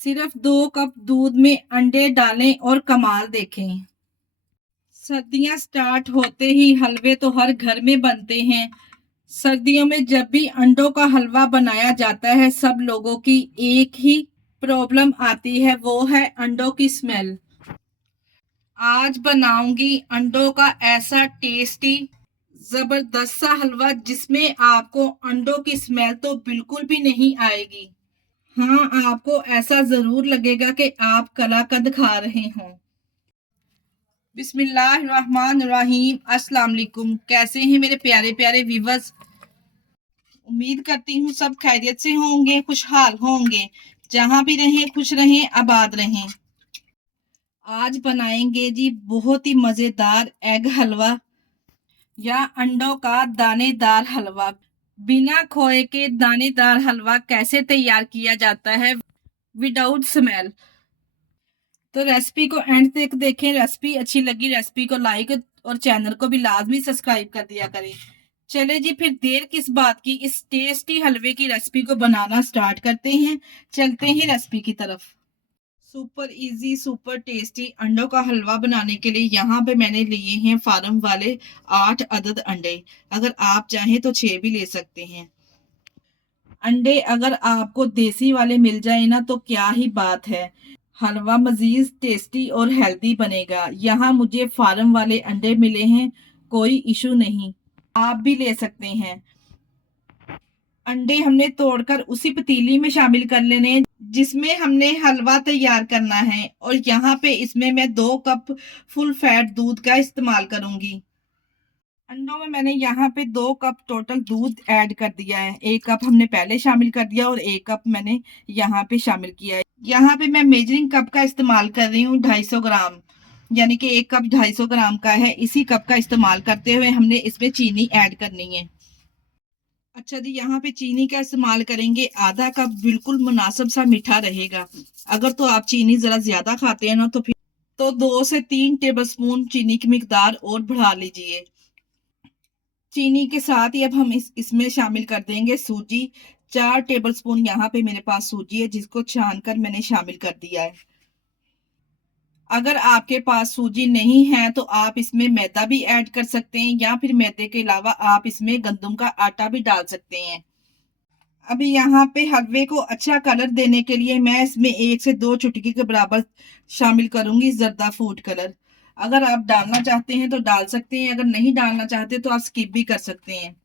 सिर्फ 2 कप दूध में अंडे डालें और कमाल देखें। सर्दियां स्टार्ट होते ही हलवे तो हर घर में बनते हैं। सर्दियों में जब भी अंडों का हलवा बनाया जाता है सब लोगों की एक ही प्रॉब्लम आती है, वो है अंडों की स्मेल। आज बनाऊंगी अंडों का ऐसा टेस्टी जबरदस्त सा हलवा जिसमें आपको अंडों की स्मेल तो बिल्कुल भी नहीं आएगी। हाँ, आपको ऐसा जरूर लगेगा कि आप कलाकंद खा रहे हों। बिस्मिल्लाहिर्रहमानिर्रहीम। अस्सलाम वालेकुम। कैसे हैं मेरे प्यारे प्यारे व्यूवर्स? उम्मीद करती हूँ सब खैरियत से होंगे, खुशहाल होंगे। जहां भी रहें खुश रहें, आबाद रहें। आज बनाएंगे जी बहुत ही मजेदार एग हलवा या अंडों का दानेदार हलवा। बिना खोए के दानेदार हलवा कैसे तैयार किया जाता है विदाउट स्मेल। तो रेसिपी को एंड तक देखें। रेसिपी अच्छी लगी रेसिपी को लाइक और चैनल को भी लाजमी सब्सक्राइब कर दिया करें। चले जी फिर देर किस बात की, इस टेस्टी हलवे की रेसिपी को बनाना स्टार्ट करते हैं। चलते हैं रेसिपी की तरफ। सुपर इजी सुपर टेस्टी अंडों का हलवा बनाने के लिए यहाँ पे मैंने लिए हैं फार्म वाले 8 अदद अंडे। अगर आप चाहें तो 6 भी ले सकते हैं। अंडे अगर आपको देसी वाले मिल जाए ना तो क्या ही बात है, हलवा मजीद टेस्टी और हेल्दी बनेगा। यहाँ मुझे फार्म वाले अंडे मिले हैं, कोई इशू नहीं, आप भी ले सकते हैं। अंडे हमने तोड़कर उसी पतीली में शामिल कर लेने हैं जिसमें हमने हलवा तैयार करना है। और यहाँ पे इसमें मैं 2 कप फुल फैट दूध का इस्तेमाल करूंगी। अंडों में मैंने यहाँ पे 2 कप टोटल दूध ऐड कर दिया है। 1 कप हमने पहले शामिल कर दिया और 1 कप मैंने यहाँ पे शामिल किया है। यहाँ पे मैं मेजरिंग कप का इस्तेमाल कर रही हूँ 250 ग्राम, यानी कि 1 कप 250 ग्राम का है। इसी कप का इस्तेमाल करते हुए हमने इसमें चीनी ऐड करनी है। अच्छा जी, यहाँ पे चीनी का इस्तेमाल करेंगे ½ कप, बिल्कुल मुनासिब सा मीठा रहेगा। अगर तो आप चीनी जरा ज्यादा खाते हैं ना तो फिर 2 से 3 टेबलस्पून चीनी की मिकदार और बढ़ा लीजिए। चीनी के साथ ही अब हम इसमें शामिल कर देंगे सूजी। 4 टेबलस्पून यहाँ पे मेरे पास सूजी है जिसको छान कर मैंने शामिल कर दिया है। अगर आपके पास सूजी नहीं है तो आप इसमें मैदा भी ऐड कर सकते हैं या फिर मैदे के अलावा आप इसमें गंदम का आटा भी डाल सकते हैं। अभी यहाँ पे हलवे को अच्छा कलर देने के लिए मैं इसमें 1 से 2 चुटकी के बराबर शामिल करूंगी जर्दा फूड कलर। अगर आप डालना चाहते हैं तो डाल सकते हैं, अगर नहीं डालना चाहते तो आप स्किप भी कर सकते हैं।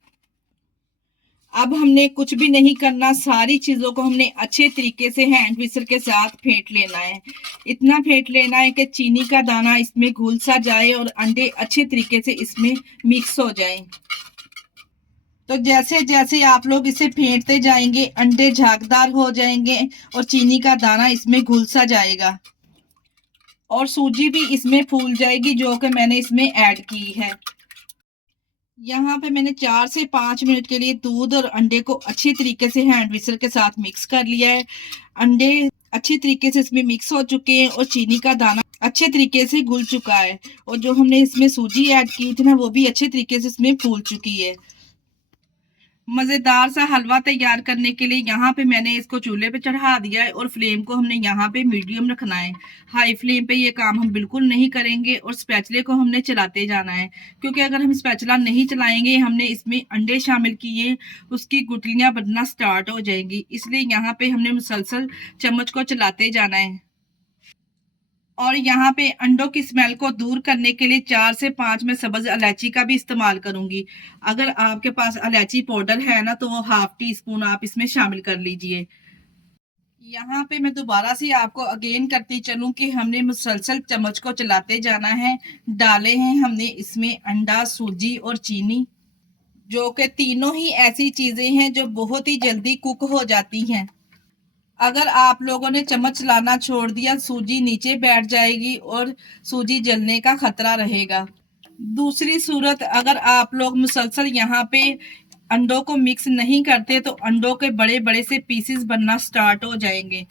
अब हमने कुछ भी नहीं करना, सारी चीजों को हमने अच्छे तरीके से हैंड विस्कर के साथ फेंट लेना है। इतना फेंट लेना है कि चीनी का दाना इसमें घुल सा जाए और अंडे अच्छे तरीके से इसमें मिक्स हो जाएं। तो जैसे जैसे आप लोग इसे फेंटते जाएंगे अंडे झागदार हो जाएंगे और चीनी का दाना इसमें घुल सा जाएगा और सूजी भी इसमें फूल जाएगी जो कि मैंने इसमें ऐड की है। यहाँ पे मैंने 4 से 5 मिनट के लिए दूध और अंडे को अच्छी तरीके से हैंड विस्कर के साथ मिक्स कर लिया है। अंडे अच्छी तरीके से इसमें मिक्स हो चुके हैं और चीनी का दाना अच्छे तरीके से घुल चुका है और जो हमने इसमें सूजी ऐड की थी ना वो भी अच्छे तरीके से इसमें फूल चुकी है। मजेदार सा हलवा तैयार करने के लिए यहाँ पे मैंने इसको चूल्हे पे चढ़ा दिया है और फ्लेम को हमने यहाँ पे मीडियम रखना है। हाई फ्लेम पे ये काम हम बिल्कुल नहीं करेंगे और स्पैचुले को हमने चलाते जाना है, क्योंकि अगर हम स्पैचुला नहीं चलाएंगे, हमने इसमें अंडे शामिल किए, उसकी गुठलियां बनना स्टार्ट हो जाएंगी। इसलिए यहाँ पे हमने मुसलसल चम्मच को चलाते जाना है। और यहाँ पे अंडों की स्मेल को दूर करने के लिए 4 से 5 मैं सब्ज इलायची का भी इस्तेमाल करूंगी। अगर आपके पास इलायची पाउडर है ना तो वो ½ टी स्पून आप इसमें शामिल कर लीजिए। यहाँ पे मैं दोबारा से आपको अगेन करती चलूं कि हमने मुसलसल चम्मच को चलाते जाना है। डाले हैं हमने इसमें अंडा, सूजी और चीनी, जो कि तीनों ही ऐसी चीजें हैं जो बहुत ही जल्दी कुक हो जाती हैं। अगर आप लोगों ने चम्मच चलाना छोड़ दिया सूजी नीचे बैठ जाएगी और सूजी जलने का खतरा रहेगा। दूसरी सूरत, अगर आप लोग मुसलसल यहाँ पे अंडों को मिक्स नहीं करते तो अंडों के बड़े बड़े से पीसेस बनना स्टार्ट हो जाएंगे,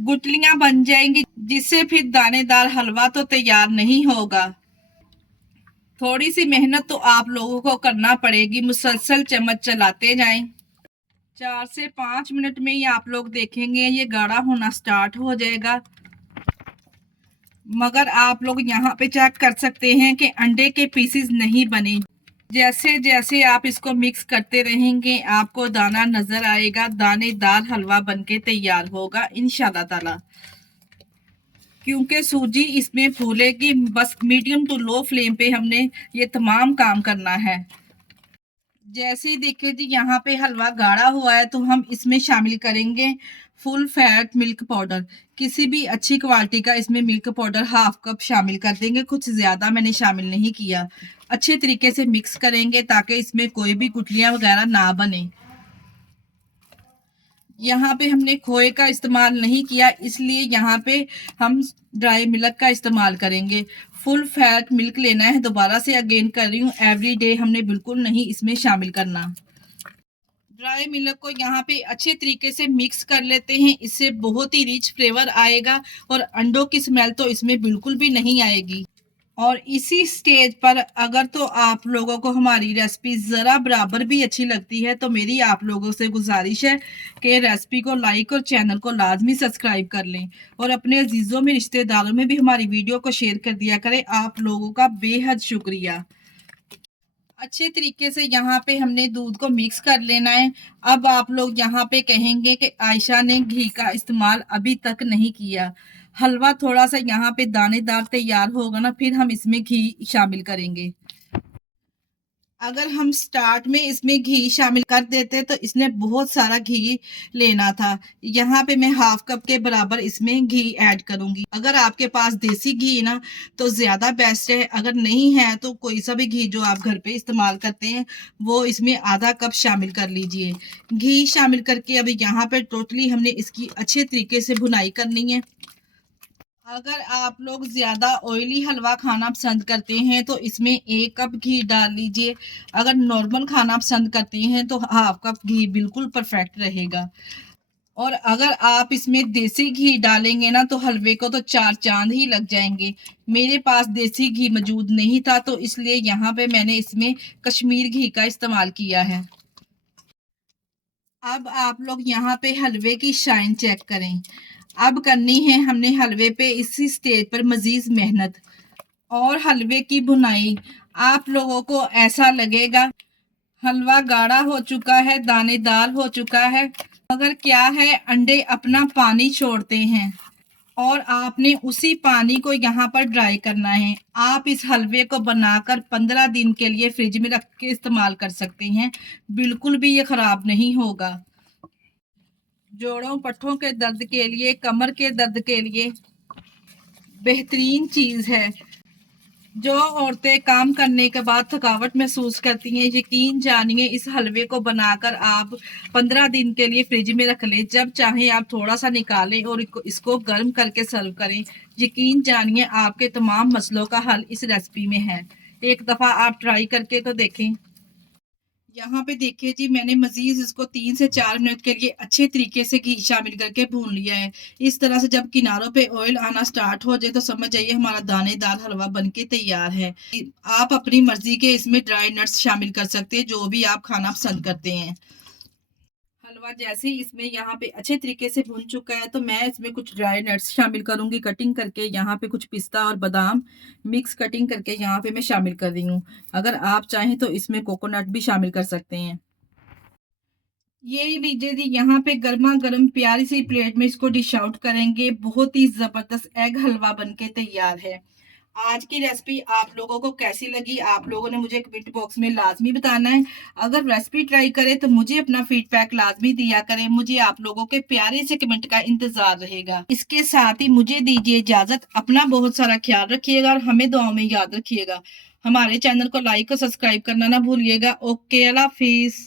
गुटलियां बन जाएंगी, जिससे फिर दानेदार हलवा तो तैयार नहीं होगा। थोड़ी सी मेहनत तो आप लोगों को करना पड़ेगी, मुसलसल चम्मच चलाते जाएं। 4 से 5 मिनट में ही आप लोग देखेंगे ये गाढ़ा होना स्टार्ट हो जाएगा। मगर आप लोग यहाँ पे चेक कर सकते हैं कि अंडे के पीसेस नहीं बने। जैसे जैसे आप इसको मिक्स करते रहेंगे आपको दाना नजर आएगा, दानेदार हलवा बनके तैयार होगा इंशाल्लाह ताला। क्योंकि सूजी इसमें फूलेगी, बस मीडियम टू लो फ्लेम पे हमने ये तमाम काम करना है। जैसे ही देखिए जी यहाँ पे हलवा गाढ़ा हुआ है तो हम इसमें शामिल करेंगे फुल फैट मिल्क पाउडर। किसी भी अच्छी क्वालिटी का इसमें मिल्क पाउडर हाफ कप शामिल कर देंगे, कुछ ज्यादा मैंने शामिल नहीं किया। अच्छे तरीके से मिक्स करेंगे ताकि इसमें कोई भी गुठलियां वगैरह ना बने। यहाँ पे हमने खोए का इस्तेमाल नहीं किया, इसलिए यहाँ पे हम ड्राई मिल्क का इस्तेमाल करेंगे। फुल फैट मिल्क लेना है, दोबारा से अगेन कर रही हूँ, एवरी डे हमने बिल्कुल नहीं इसमें शामिल करना। ड्राई मिल्क को यहाँ पे अच्छे तरीके से मिक्स कर लेते हैं, इससे बहुत ही रिच फ्लेवर आएगा और अंडों की स्मेल तो इसमें बिल्कुल भी नहीं आएगी। और इसी स्टेज पर अगर तो आप लोगों को हमारी रेसिपी ज़रा बराबर भी अच्छी लगती है तो मेरी आप लोगों से गुजारिश है कि रेसिपी को लाइक और चैनल को लाजमी सब्सक्राइब कर लें और अपने अजीज़ों में रिश्तेदारों में भी हमारी वीडियो को शेयर कर दिया करें। आप लोगों का बेहद शुक्रिया। अच्छे तरीके से यहाँ पे हमने दूध को मिक्स कर लेना है। अब आप लोग यहाँ पे कहेंगे कि आयशा ने घी का इस्तेमाल अभी तक नहीं किया। हलवा थोड़ा सा यहाँ पे दानेदार तैयार होगा ना, फिर हम इसमें घी शामिल करेंगे। अगर हम स्टार्ट में इसमें घी शामिल कर देते तो इसने बहुत सारा घी लेना था। यहाँ पे मैं हाफ कप के बराबर इसमें घी ऐड करूंगी। अगर आपके पास देसी घी ना तो ज्यादा बेस्ट है, अगर नहीं है तो कोई सा भी घी जो आप घर पे इस्तेमाल करते हैं वो इसमें आधा कप शामिल कर लीजिए। घी शामिल करके अभी यहाँ पे टोटली हमने इसकी अच्छे तरीके से भुनाई करनी है। अगर आप लोग ज़्यादा ऑयली हलवा खाना पसंद करते हैं तो इसमें 1 कप घी डाल लीजिए। अगर नॉर्मल खाना पसंद करते हैं तो हाफ कप घी बिल्कुल परफेक्ट रहेगा। और अगर आप इसमें देसी घी डालेंगे ना तो हलवे को तो 4 चांद ही लग जाएंगे। मेरे पास देसी घी मौजूद नहीं था तो इसलिए यहाँ पे मैंने इसमें कश्मीर घी का इस्तेमाल किया है। अब आप लोग यहाँ पे हलवे की शाइन चेक करें। अब करनी है हमने हलवे पे इसी स्टेज पर मजीद मेहनत और हलवे की बुनाई। आप लोगों को ऐसा लगेगा हलवा गाढ़ा हो चुका है, दानेदार हो चुका है, मगर क्या है अंडे अपना पानी छोड़ते हैं और आपने उसी पानी को यहाँ पर ड्राई करना है। आप इस हलवे को बनाकर 15 दिन के लिए फ्रिज में रख के इस्तेमाल कर सकते हैं, बिल्कुल भी ये खराब नहीं होगा। जोड़ों पट्ठों के दर्द के लिए, कमर के दर्द के लिए बेहतरीन चीज है। जो औरतें काम करने के बाद थकावट महसूस करती हैं, यकीन जानिए इस हलवे को बनाकर आप 15 दिन के लिए फ्रिज में रख लें। जब चाहे आप थोड़ा सा निकालें और इसको गर्म करके सर्व करें। यकीन जानिए आपके तमाम मसलों का हल इस रेसिपी में है। एक दफा आप ट्राई करके तो देखें। यहाँ पे देखिए जी मैंने मजीद इसको 3 से 4 मिनट के लिए अच्छे तरीके से घी शामिल करके भून लिया है। इस तरह से जब किनारों पे ऑयल आना स्टार्ट हो जाए तो समझ जाइए हमारा दानेदार हलवा बनके तैयार है। आप अपनी मर्जी के इसमें ड्राई नट्स शामिल कर सकते हैं, जो भी आप खाना पसंद करते हैं। हलवा जैसे ही इसमें यहाँ पे अच्छे तरीके से भुन चुका है तो मैं इसमें कुछ ड्राई नट्स शामिल करूंगी कटिंग करके। यहाँ पे कुछ पिस्ता और बादाम मिक्स कटिंग करके यहाँ पे मैं शामिल कर रही हूँ। अगर आप चाहें तो इसमें कोकोनट भी शामिल कर सकते हैं। ये लीजिए जी यहाँ पे गर्मा गर्म प्यारी सी प्लेट में इसको डिश आउट करेंगे। बहुत ही जबरदस्त एग हलवा बनके तैयार है। आज की रेसिपी आप लोगों को कैसी लगी आप लोगों ने मुझे कमेंट बॉक्स में लाजमी बताना है। अगर रेसिपी ट्राई करें तो मुझे अपना फीडबैक लाजमी दिया करें। मुझे आप लोगों के प्यारे से कमेंट का इंतजार रहेगा। इसके साथ ही मुझे दीजिए इजाजत। अपना बहुत सारा ख्याल रखिएगा और हमें दुआओं में याद रखिएगा। हमारे चैनल को लाइक और सब्सक्राइब करना ना भूलिएगा। ओके, अल्लाह हाफिज।